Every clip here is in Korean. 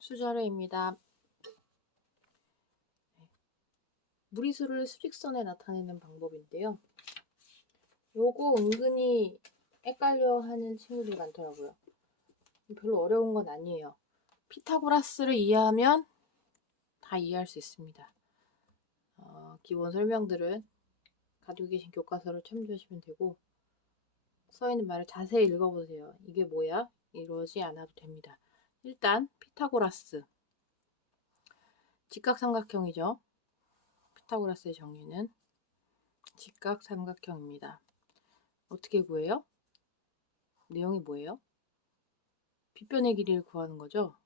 수자료입니다. 무리수를 수직선에 나타내는 방법인데요. 요거 은근히 헷갈려 하는 친구들이 많더라고요. 별로 어려운 건 아니에요. 피타고라스를 이해하면 다 이해할 수 있습니다. 기본 설명들은 가지고 계신 교과서를 참조하시면 되고, 써있는 말을 자세히 읽어보세요. 이게 뭐야? 이러지 않아도 됩니다. 일단 피타고라스, 직각삼각형이죠. 피타고라스의 정의는 직각삼각형입니다. 어떻게 구해요? 내용이 뭐예요? 빗변의 길이를 구하는 거죠.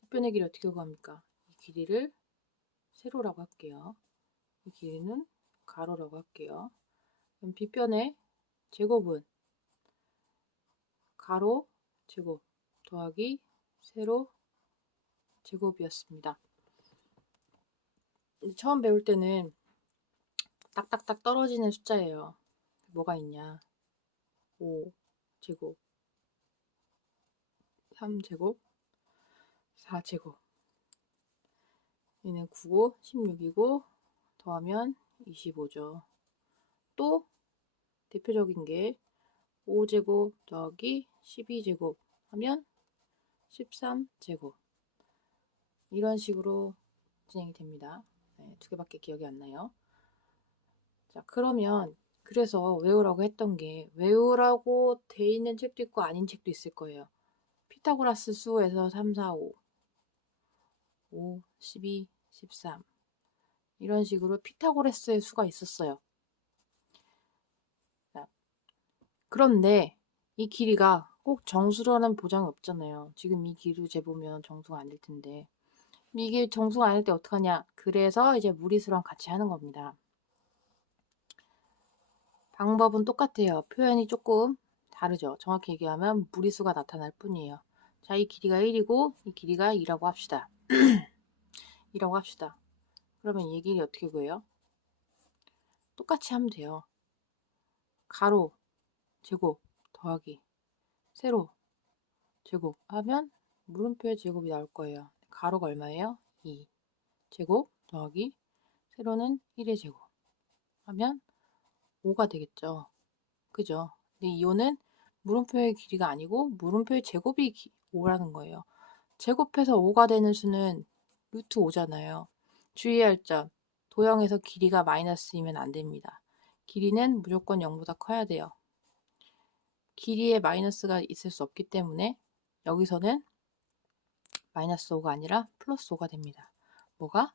빗변의 길이 어떻게 구합니까? 이 길이를 세로라고 할게요. 이 길이는 가로라고 할게요. 그럼 빗변의 제곱은 가로 제곱 더하기 세로 제곱이었습니다. 처음 배울 때는 딱딱딱 떨어지는 숫자예요. 뭐가 있냐? 5 제곱, 3 제곱, 4 제곱. 얘는 9고 16이고 더하면 25죠. 또 대표적인 게 5제곱 더하기 12제곱 하면 13제곱. 이런 식으로 진행이 됩니다. 네, 두 개밖에 기억이 안 나요. 자, 그러면 그래서 외우라고 했던 게 외우라고 돼 있는 책도 있고 아닌 책도 있을 거예요. 피타고라스 수에서 3, 4, 5, 5, 12, 13 이런 식으로 피타고라스의 수가 있었어요. 자, 그런데 이 길이가 꼭 정수라는 보장이 없잖아요. 지금 이 길이 재보면 정수가 아닐 텐데 이게 정수가 아닐 때 어떡하냐. 그래서 이제 무리수랑 같이 하는 겁니다. 방법은 똑같아요. 표현이 조금 다르죠. 정확히 얘기하면 무리수가 나타날 뿐이에요. 자, 이 길이가 1이고 이 길이가 2라고 합시다. 2라고 합시다. 그러면 이 길이 어떻게 구해요? 똑같이 하면 돼요. 가로 제곱 더하기 세로 제곱 하면 물음표의 제곱이 나올 거예요. 가로가 얼마예요? 2 제곱 더하기 세로는 1의 제곱 하면 5가 되겠죠. 그죠? 근데 이거는 물음표의 길이가 아니고 물음표의 제곱이 5라는 거예요. 제곱해서 5가 되는 수는 루트 5잖아요. 주의할 점, 도형에서 길이가 마이너스이면 안 됩니다. 길이는 무조건 0보다 커야 돼요. 길이에 마이너스가 있을 수 없기 때문에 여기서는 마이너스 5가 아니라 플러스 5가 됩니다. 뭐가?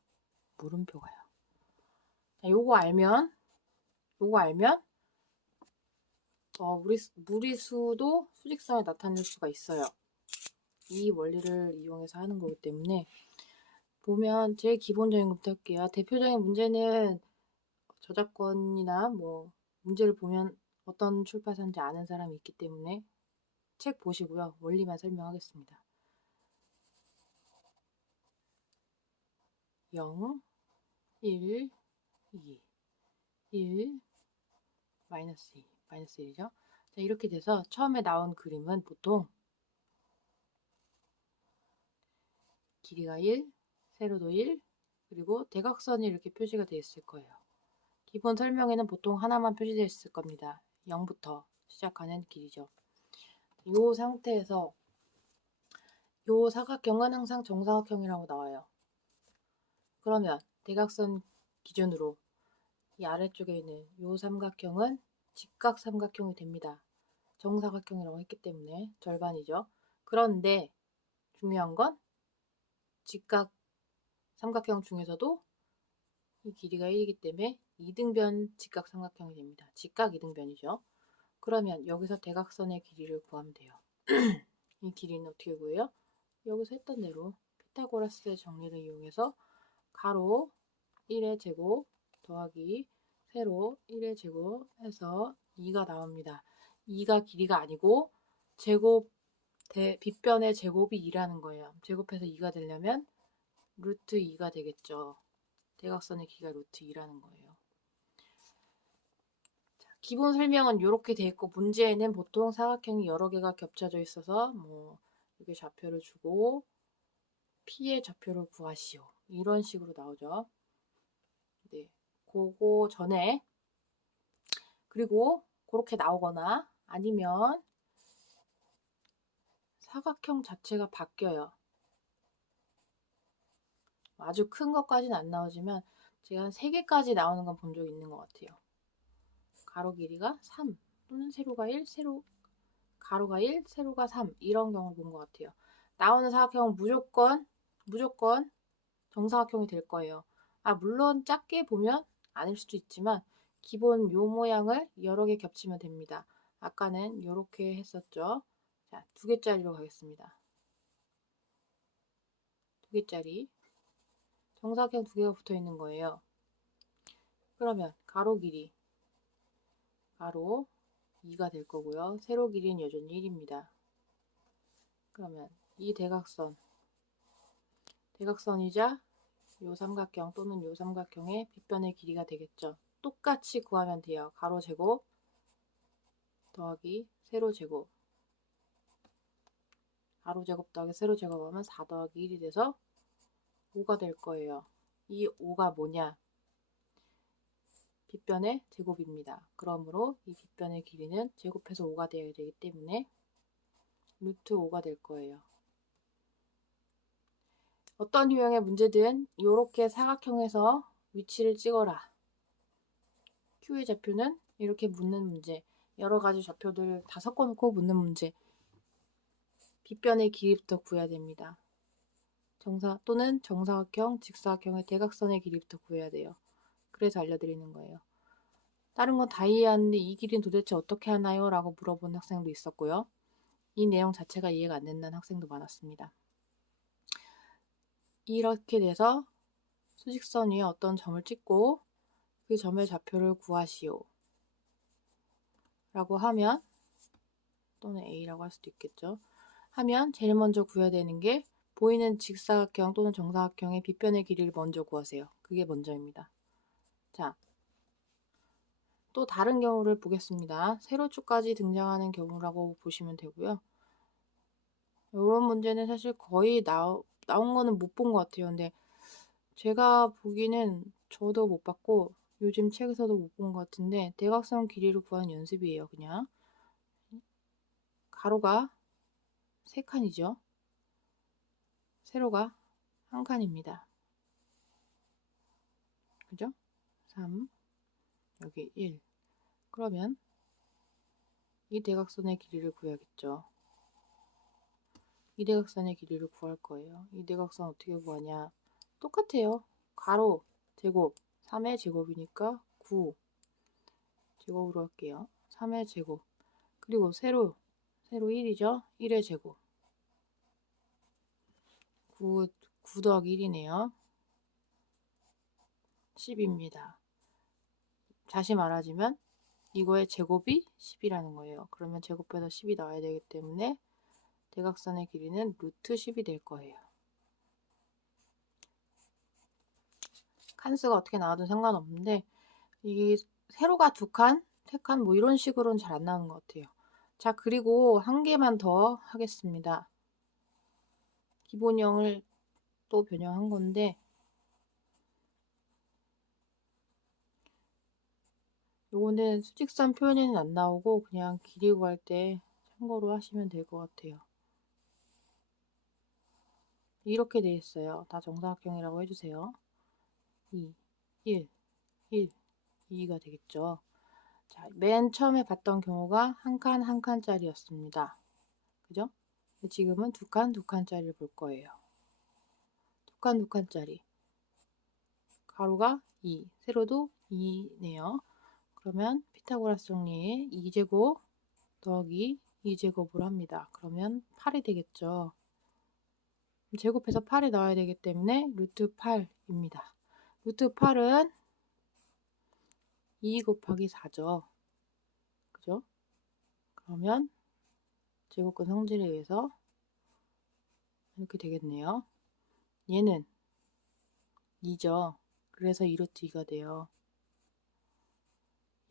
물음표가요. 자, 요거 알면 무리수도 수직선에 나타낼 수가 있어요. 이 원리를 이용해서 하는 거기 때문에 보면 제일 기본적인 것부터 할게요. 대표적인 문제는 저작권이나 뭐 문제를 보면 어떤 출판사인지 아는 사람이 있기 때문에 책 보시고요. 원리만 설명하겠습니다. 0, 1, 2, 1, 마이너스 2, 마이너스 1이죠. 자, 이렇게 돼서 처음에 나온 그림은 보통 길이가 1, 세로도 1, 그리고 대각선이 이렇게 표시가 되어 있을 거예요. 기본 설명에는 보통 하나만 표시되어 있을 겁니다. 0부터 시작하는 길이죠. 이 상태에서 이 사각형은 항상 정사각형이라고 나와요. 그러면 대각선 기준으로 이 아래쪽에 있는 이 삼각형은 직각삼각형이 됩니다. 정사각형이라고 했기 때문에 절반이죠. 그런데 중요한 건 직각 삼각형 중에서도 이 길이가 1이기 때문에 이등변 직각삼각형이 됩니다. 직각 이등변이죠. 그러면 여기서 대각선의 길이를 구하면 돼요. 이 길이는 어떻게 구해요? 여기서 했던 대로 피타고라스의 정리를 이용해서 가로 1의 제곱 더하기 세로 1의 제곱 해서 2가 나옵니다. 2가 길이가 아니고 제곱 빗변의 제곱이 2라는 거예요. 제곱해서 2가 되려면 루트 2가 되겠죠. 대각선의 길이가 루트 2라는 거예요. 자, 기본 설명은 이렇게 돼 있고 문제에는 보통 사각형이 여러 개가 겹쳐져 있어서 뭐 이렇게 좌표를 주고 P의 좌표를 구하시오. 이런 식으로 나오죠. 네, 그거 전에 그리고 그렇게 나오거나 아니면 사각형 자체가 바뀌어요. 아주 큰 것까지는 안 나오지만 제가 한 3개까지 나오는 건 본 적 있는 것 같아요. 가로 길이가 3 또는 세로가 1, 가로가 1, 세로가 3 이런 경우를 본 것 같아요. 나오는 사각형은 무조건 정사각형이 될 거예요. 물론 작게 보면 아닐 수도 있지만 기본 요 모양을 여러 개 겹치면 됩니다. 아까는 이렇게 했었죠. 자, 2개짜리로 가겠습니다. 2개짜리 정사각형 2개가 붙어 있는 거예요. 그러면 가로 길이 가로 2가 될 거고요. 세로 길이는 여전히 1입니다. 그러면 이 대각선이자 요 삼각형 또는 요 삼각형의 빗변의 길이가 되겠죠. 똑같이 구하면 돼요. 가로 제곱 더하기 세로 제곱 가로 제곱 더하기 세로 제곱하면 4 더하기 1이 돼서 5가 될 거예요. 이 5가 뭐냐? 빗변의 제곱입니다. 그러므로 이 빗변의 길이는 제곱해서 5가 되어야 되기 때문에 루트 5가 될 거예요. 어떤 유형의 문제든 이렇게 사각형에서 위치를 찍어라. Q의 좌표는 이렇게 묻는 문제, 여러 가지 좌표들 다 섞어놓고 묻는 문제, 빗변의 길이부터 구해야 됩니다. 또는 정사각형, 직사각형의 대각선의 길이부터 구해야 돼요. 그래서 알려드리는 거예요. 다른 건 다 이해하는데 이 길이는 도대체 어떻게 하나요? 라고 물어본 학생도 있었고요. 이 내용 자체가 이해가 안 된다는 학생도 많았습니다. 이렇게 돼서 수직선 위에 어떤 점을 찍고 그 점의 좌표를 구하시오. 라고 하면, 또는 A라고 할 수도 있겠죠. 하면 제일 먼저 구해야 되는 게 보이는 직사각형 또는 정사각형의 빗변의 길이를 먼저 구하세요. 그게 먼저입니다. 자, 또 다른 경우를 보겠습니다. 세로축까지 등장하는 경우라고 보시면 되고요. 이런 문제는 사실 거의 나온 거는 못 본 것 같아요. 근데 제가 보기는 저도 못 봤고 요즘 책에서도 못 본 것 같은데 대각선 길이를 구하는 연습이에요. 그냥 가로가 3칸이죠. 세로가 1칸입니다. 그죠? 3 여기 1 그러면 이 대각선의 길이를 구해야겠죠. 이 대각선의 길이를 구할 거예요. 이 대각선 어떻게 구하냐? 똑같아요. 가로 제곱 3의 제곱이니까 9 제곱으로 할게요. 3의 제곱 그리고 세로 1이죠. 1의 제곱 9 더하기 1이네요. 10입니다. 다시 말하자면 이거의 제곱이 10이라는 거예요. 그러면 제곱해서 10이 나와야 되기 때문에 대각선의 길이는 루트 10이 될 거예요. 칸수가 어떻게 나와도 상관없는데 이게 세로가 2칸, 3칸 뭐 이런 식으로는 잘 안 나오는 것 같아요. 자, 그리고 한 개만 더 하겠습니다. 기본형을 또 변형한 건데 요거는 수직선 표현에는 안 나오고 그냥 길이 구할 때 참고로 하시면 될 것 같아요. 이렇게 돼 있어요. 다 정사각형이라고 해주세요. 2, 1, 1, 2가 되겠죠. 자, 맨 처음에 봤던 경우가 한 칸 한 칸짜리였습니다. 그죠? 지금은 2칸 2칸짜리를 볼 거예요. 2칸 2칸짜리. 가로가 2, 세로도 2네요. 그러면 피타고라스 정리에 2제곱 더하기 2제곱으로 합니다. 그러면 8이 되겠죠. 제곱해서 8이 나와야 되기 때문에 루트 8입니다. 루트 8은 2 곱하기 4죠. 그죠? 그러면 제곱근 성질에 의해서 이렇게 되겠네요. 얘는 2죠. 그래서 2루트 2가 돼요.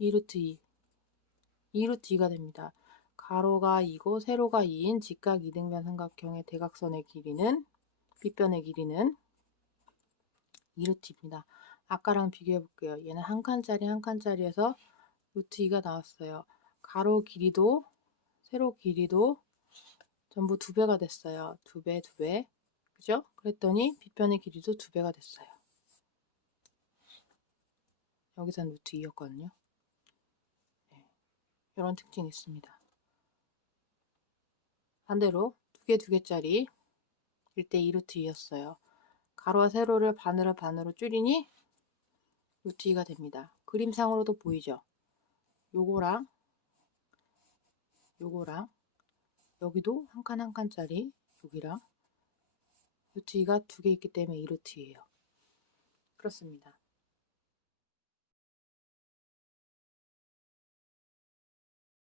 2루트 2. 2루트 2가 됩니다. 가로가 2고 세로가 2인 직각 이등변 삼각형의 대각선의 길이는 밑변의 길이는 2루트입니다. 아까랑 비교해 볼게요. 얘는 한 칸짜리 한 칸짜리에서 루트 2가 나왔어요. 가로 길이도 세로 길이도 전부 2배가 됐어요. 2배, 2배. 그죠? 그랬더니 빗변의 길이도 2배가 됐어요. 여기선 루트 2였거든요. 네. 이런 특징이 있습니다. 반대로 2개, 2개짜리 1대2 루트 2였어요. 가로와 세로를 반으로 줄이니 루트 2가 됩니다. 그림상으로도 보이죠? 요거랑 요거랑 여기도 한 칸 한 칸짜리 여기랑 루트 2가 2개 있기 때문에 2루트예요. 그렇습니다.